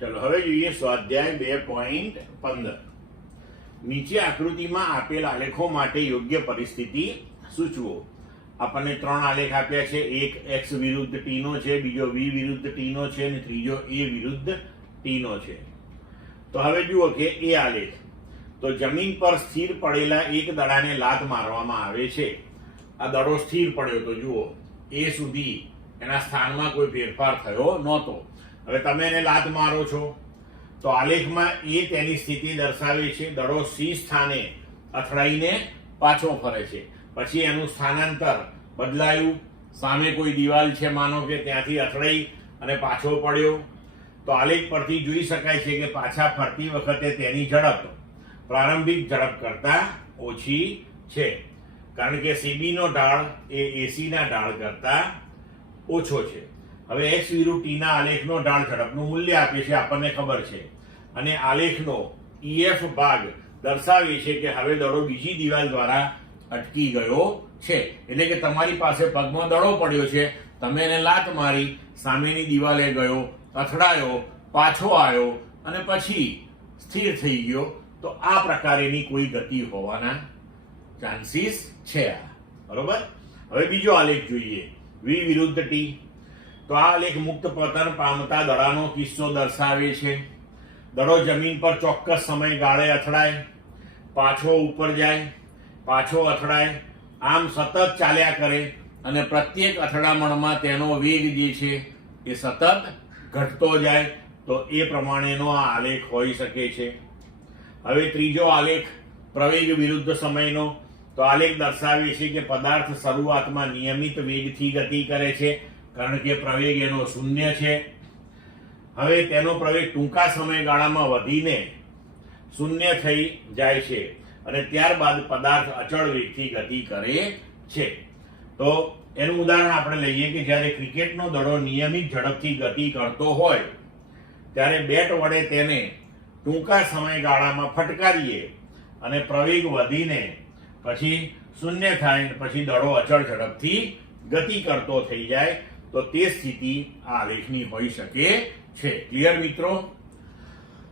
ચલો હવે જોઈએ સ્વાધ્યાય 2.15. નીચે આકૃતિમાં આપેલ આલેખો માટે યોગ્ય પરિસ્થિતિ સૂચવો. આપણને 3 આલેખ આપ્યા છે. એક x વિરુદ્ધ t નો છે, બીજો v વિરુદ્ધ t નો છે અને ત્રીજો a વિરુદ્ધ t નો છે. તો હવે જુઓ કે એ આલેખ, તો જમીન પર સ્થિર પડેલા એક દડાને લાત મારવામાં આવે છે. આ દડો સ્થિર પડ્યો, તો જુઓ એ સુધી એના સ્થાનમાં કોઈ ફેરફાર થયો નહોતો. હવે તમે એને લાત મારો છો તો આલેખમાં એ તેની સ્થિતિ દર્શાવે છે. દડો C સ્થાને અથડાઈને પાછો ફરે છે, પછી એનું સ્થાનાંતર બદલાયું. સામે કોઈ દિવાલ છે માનો કે, ત્યાંથી અથડાઈ અને પાછો પડ્યો. તો આલેખ પરથી જોઈ શકાય છે કે પાછા ફરતી વખતે તેની ઝડપ પ્રારંભિક ઝડપ કરતા ઓછી છે, કારણ કે CB નો ઢાળ એ AC ના ઢાળ કરતા ઓછો છે. હવે x વિરુદ્ધ t ના આલેખનો ઢાળ ઝડપનું મૂલ્ય આપે છે, આપણને ખબર છે, અને આલેખનો EF ભાગ દર્શાવે છે કે હવે દડો બીજી દિવાલ દ્વારા અટકી ગયો છે. એટલે કે તમારી પાસે પગમાં દડો પડ્યો છે, તમે એને લાત મારી, સામેની દિવાલે ગયો, અથડાયો, પાછો આવ્યો અને પછી સ્થિર થઈ ગયો. તો આ પ્રકારેની કોઈ ગતિ હોવાના ચાન્સીસ છે. બરોબર. હવે બીજો આલેખ જોઈએ, v વિરુદ્ધ t. તો આ આલેખ મુક્ત પતન પામતા દડાનો કિસ્સો દર્શાવે છે. દડો જમીન પર ચોક્કસ સમયગાળે અથડાય, પાછો ઉપર જાય, પાછો અથડાય, આમ સતત ચાલ્યા કરે અને પ્રત્યેક અથડામણમાં તેનો વેગ જે છે એ સતત ઘટતો જાય. તો એ પ્રમાણેનો આ આલેખ હોઈ શકે છે. હવે ત્રીજો આલેખ પ્રવેગ વિરુદ્ધ સમયનો. તો આલેખ દર્શાવે છે કે પદાર્થ શરૂઆતમાં નિયમિત વેગથી ગતિ કરે છે, કારણ કે પ્રવેગ એનો 0 છે. હવે તેનો પ્રવેગ ટૂંકા સમયગાળામાં વધીને 0 થઈ જાય છે અને ત્યારબાદ પદાર્થ અચળ વેગથી ગતિ કરે છે. તો એનું ઉદાહરણ આપણે લઈએ કે જ્યારે ક્રિકેટનો દડો નિયમિત ઝડપથી ગતિ કરતો હોય ત્યારે બેટ વડે તેને ટૂંકા સમયગાળામાં ફટકારીએ અને પ્રવેગ વધીને પછી 0 થાય, પછી દડો અચળ ઝડપથી ગતિ કરતો થઈ જાય. તો તે સ્થિતિ આ આલેખની હોઈ શકે છે. ક્લિયર મિત્રો?